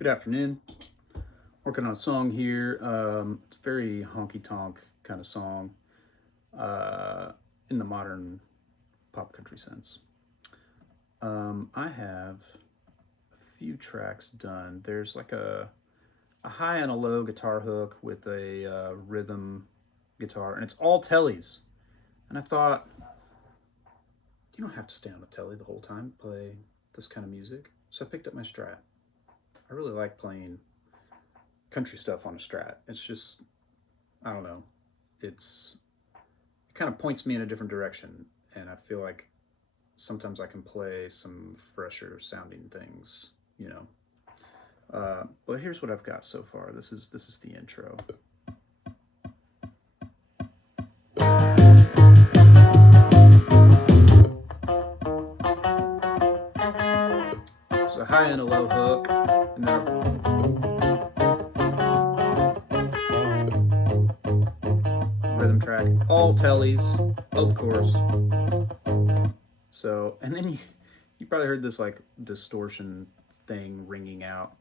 Good afternoon. Working on a song here. It's a very honky tonk kind of song in the modern pop country sense. I have a few tracks done. There's like a high and a low guitar hook with a rhythm guitar, and it's all Teles. And I thought, you don't have to stay on a Tele the whole time, play this kind of music. So I picked up my Strat. I really like playing country stuff on a Strat. It's just, I don't know, it kind of points me in a different direction, and I feel like sometimes I can play some fresher sounding things, you know. But here's what I've got so far. This is the intro. There's a high and a low hook, and then rhythm track, all Teles, of course. So, and then you probably heard this like distortion thing ringing out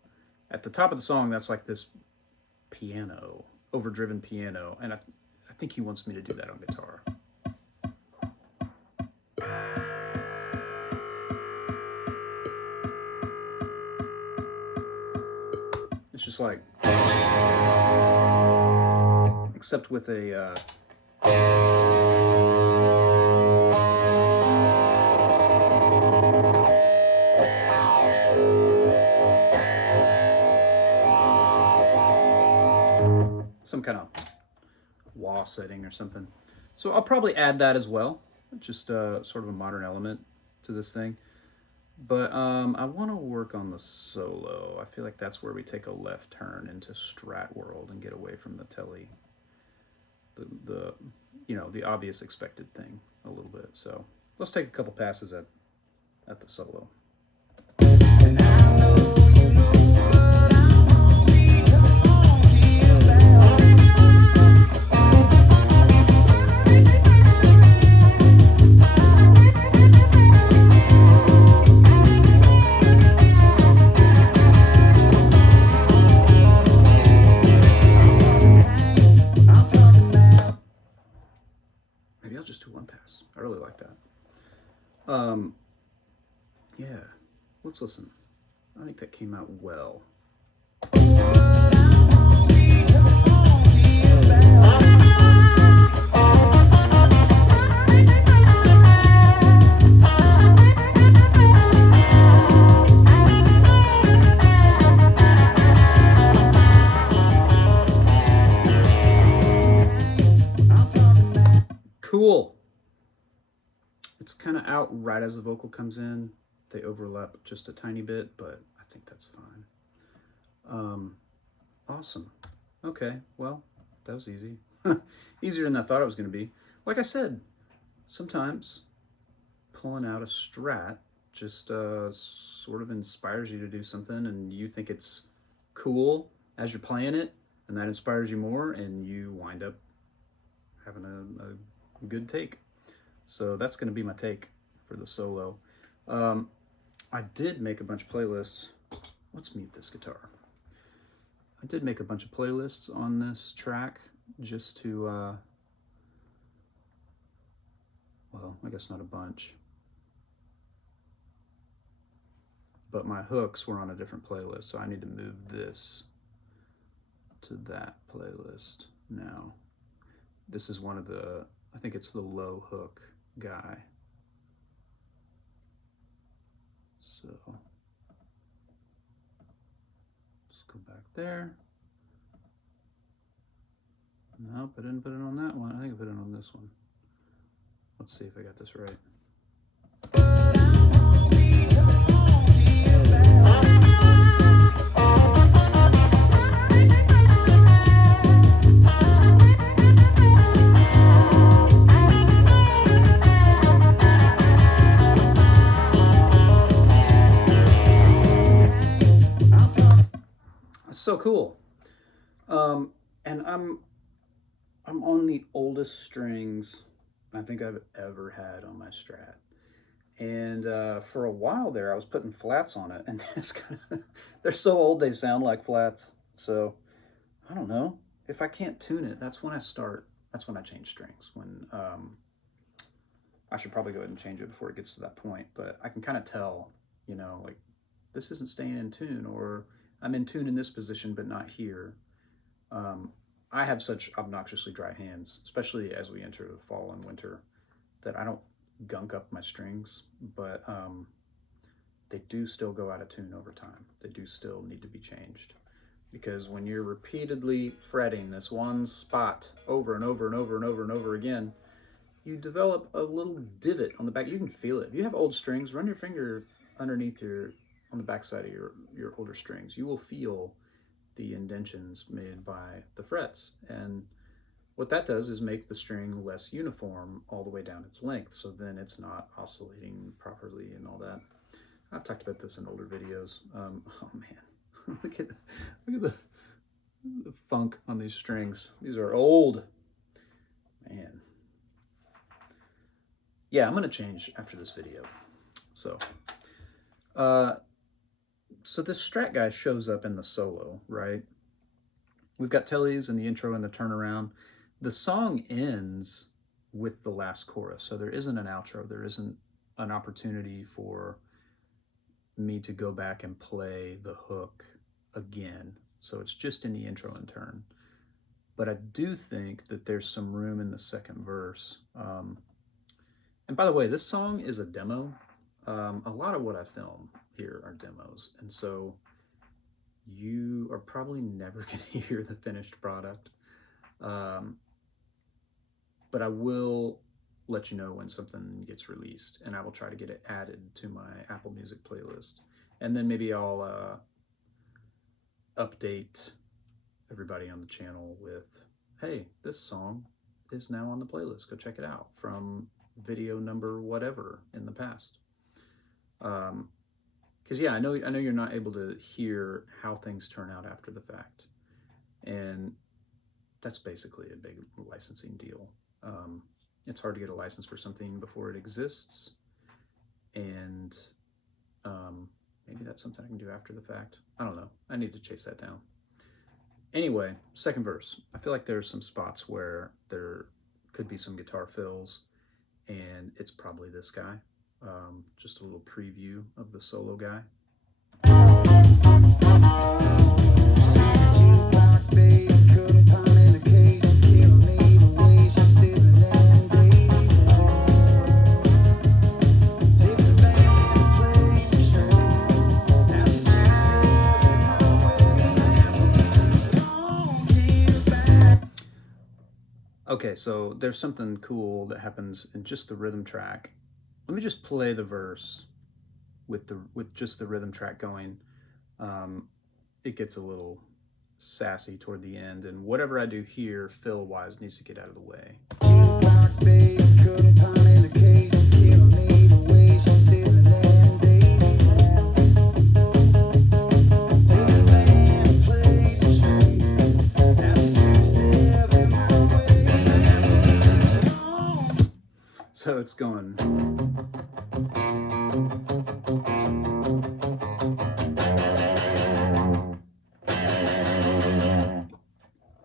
at the top of the song. That's like this piano, overdriven piano, and I think he wants me to do that on guitar. It's just like, except with a some kind of wah setting or something. So I'll probably add that as well, just sort of a modern element to this thing. But I want to work on the solo. I feel like that's where we take a left turn into Strat world and get away from the Tele, the the obvious expected thing a little bit. So let's take a couple passes at the solo. Maybe I'll just do one pass. I really like that. Yeah, let's listen. I think that came out well. Cool. It's kind of out right as the vocal comes in. They overlap just a tiny bit, but I think that's fine. Awesome. Okay, well, that was easy. Easier than I thought it was going to be. Like I said, sometimes pulling out a Strat just sort of inspires you to do something, and you think it's cool as you're playing it, and that inspires you more, and you wind up having a good take. So that's going to be my take for the solo. I did make a bunch of playlists. Let's mute this guitar. I did make a bunch of playlists on this track just to, well, I guess not a bunch. But my hooks were on a different playlist, so I need to move this to that playlist now. This is one of the, I think it's the low hook guy. So let's go back there. Nope, I didn't put it on that one. I think I put it on this one. Let's see if I got this right. So cool. And I'm on the oldest strings I think I've ever had on my Strat, And for a while there, I was putting flats on it, and it's kind of, they're so old they sound like flats. So I don't know. If I can't tune it, that's when I start. That's when I change strings. When I should probably go ahead and change it before it gets to that point. But I can kind of tell, you know, like this isn't staying in tune, or I'm in tune in this position but not here. I have such obnoxiously dry hands, especially as we enter the fall and winter, that I don't gunk up my strings, but they do still go out of tune over time. They do still need to be changed, because when you're repeatedly fretting this one spot over and over and over and over and over again, you develop a little divot on the back. You can feel it. If you have old strings, run your finger underneath on the back side of your older strings. You will feel the indentions made by the frets. And what that does is make the string less uniform all the way down its length, so then it's not oscillating properly and all that. I've talked about this in older videos. Oh man, look at the funk on these strings. These are old, man. Yeah, I'm gonna change after this video. So this Strat guy shows up in the solo, right? We've got Tele's in the intro and the turnaround. The song ends with the last chorus, so there isn't an outro. There isn't an opportunity for me to go back and play the hook again. So it's just in the intro and turn. But I do think that there's some room in the second verse. And by the way, this song is a demo. A lot of what I film here are demos, and so you are probably never going to hear the finished product. But I will let you know when something gets released, and I will try to get it added to my Apple Music playlist. And then maybe I'll update everybody on the channel with, hey, this song is now on the playlist. Go check it out from video number whatever in the past. Because yeah, I know you're not able to hear how things turn out after the fact, and that's basically a big licensing deal. It's hard to get a license for something before it exists, and maybe that's something I can do after the fact. I don't know. I need to chase that down. Anyway, second verse. I feel like there's some spots where there could be some guitar fills, and it's probably this guy. Just a little preview of the solo guy. Okay, so there's something cool that happens in just the rhythm track. Let me just play the verse with just the rhythm track going. It gets a little sassy toward the end, and whatever I do here, fill-wise, needs to get out of the way. So it's going.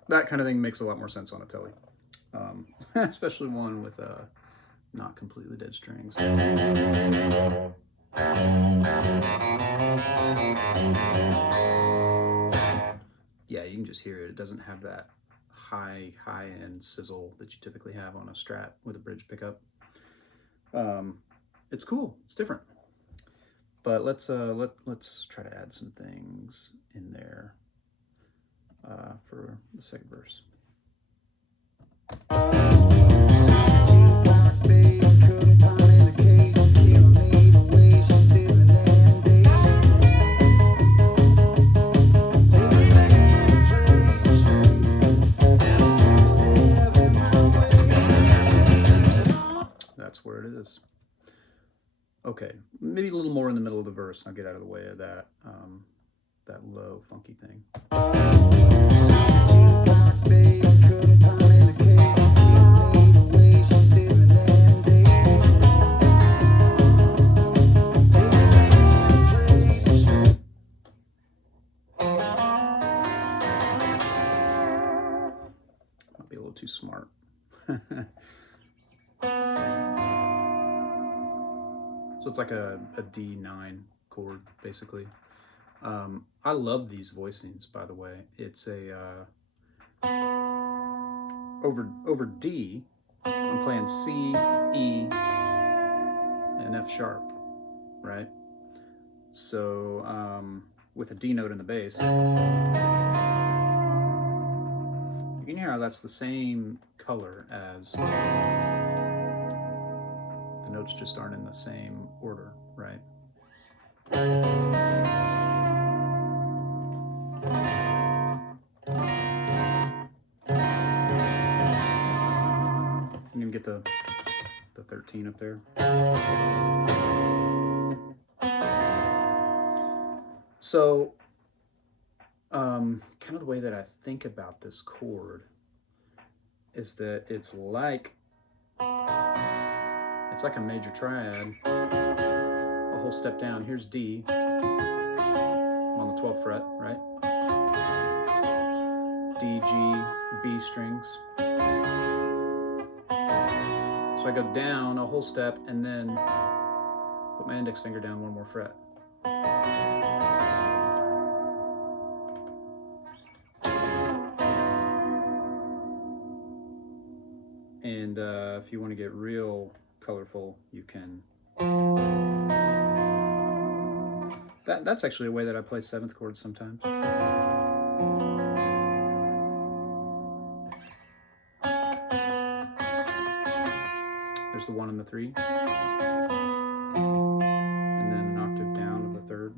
That kind of thing makes a lot more sense on a Tele, especially one with not completely dead strings. Yeah, you can just hear it. It doesn't have that high-end sizzle that you typically have on a Strat with a bridge pickup. It's cool. It's different. But let's try to add some things in there for the second verse. That's where it is. Okay, maybe a little more in the middle of the verse, and I'll get out of the way of that that low, funky thing. too smart. So it's like a D9 chord, basically. I love these voicings, by the way. It's a over D, I'm playing C, E, and F sharp, right? So with a D note in the bass, you can hear how that's the same color as the notes just aren't in the same order, right? You can even get the 13 up there. So kind of the way that I think about this chord is that it's like a major triad, a whole step down. Here's D, I'm on the 12th fret, right? D, G, B strings. So I go down a whole step and then put my index finger down one more fret. And if you want to get real colorful, you can. That's actually a way that I play 7th chords sometimes. There's the 1 and the 3. And then an octave down of the 3rd.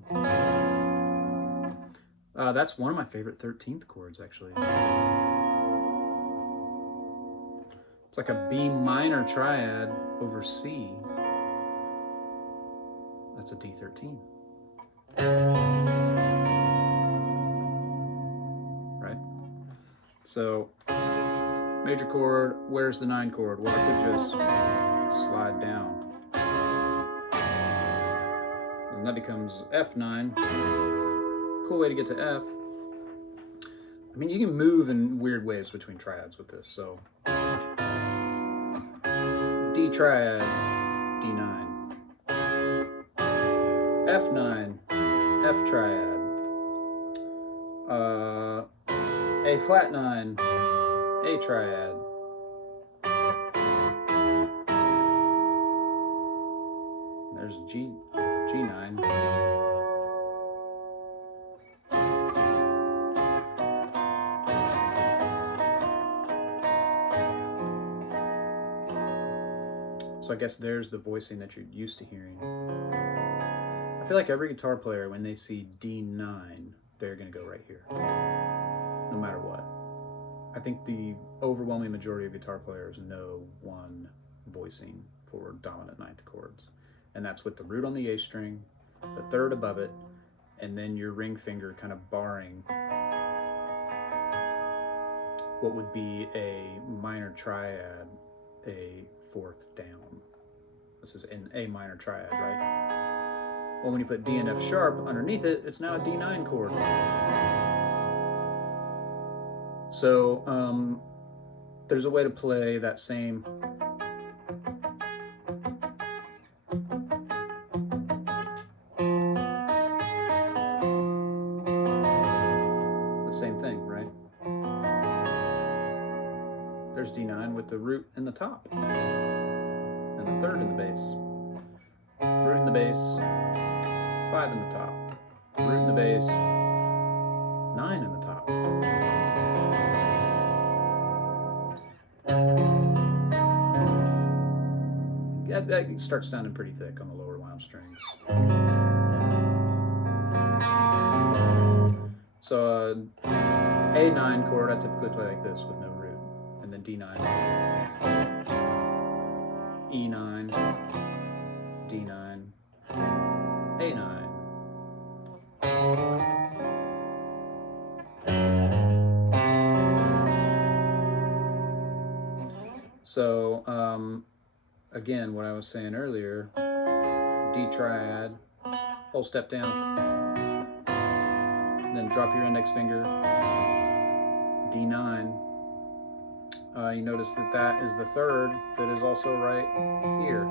That's one of my favorite 13th chords, actually. It's like a B minor triad over C. That's a D13. Right? So, major chord, where's the 9 chord? Well, I could just slide down. And that becomes F9. Cool way to get to F. I mean, you can move in weird ways between triads with this, so. D triad, D9. F9, F triad. A flat 9, A triad. There's G9. So I guess there's the voicing that you're used to hearing. I feel like every guitar player, when they see D9, they're going to go right here, no matter what. I think the overwhelming majority of guitar players know one voicing for dominant 9th chords, and that's with the root on the A string, the 3rd above it, and then your ring finger kind of barring what would be a minor triad, a 4th down. This is an A minor triad, right? Well, when you put D and F sharp underneath it, it's now a D9 chord. So there's a way to play that same thing, right? There's D9 with the root in the top and the 3rd in the bass. Root in the bass, 5 in the top. Root in the bass, 9 in the top. That starts sounding pretty thick on the lower wound strings. So A9 chord I typically play like this with no root, and then D9, E9, D9, A9. So again, what I was saying earlier, D triad, whole step down, and then drop your index finger, D9, you notice that that is the third that is also right here.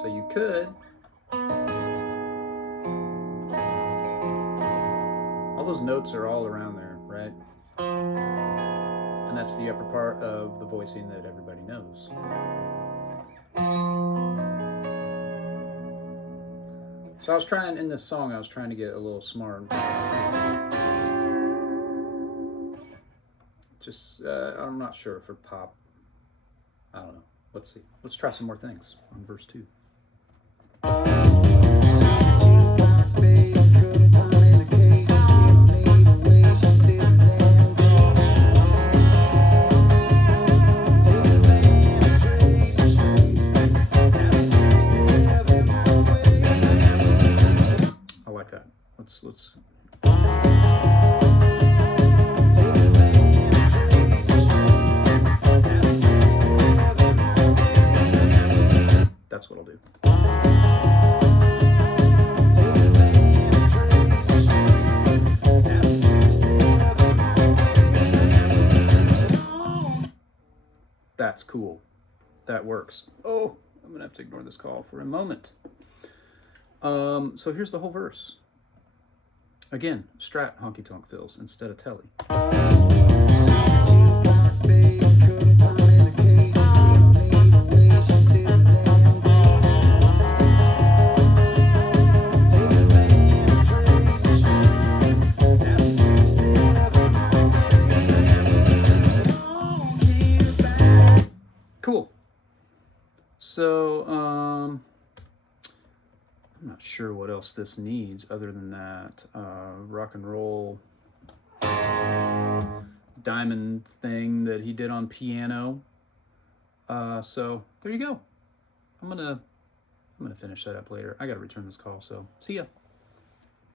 So you could, all those notes are all around there, right? And that's the upper part of the voicing that everybody knows. So I was trying, in this song, I was trying to get a little smart. Just, I'm not sure for pop. I don't know. Let's see. Let's try some more things on verse 2. I like that. Let's. That's what I'll do. That's cool. That works. Oh, I'm gonna have to ignore this call for a moment. So here's the whole verse. Again, Strat honky tonk fills instead of Tele. Cool. So, I'm not sure what else this needs other than that rock and roll diamond thing that he did on piano. So there you go. I'm gonna finish that up later. I gotta return this call, so see ya.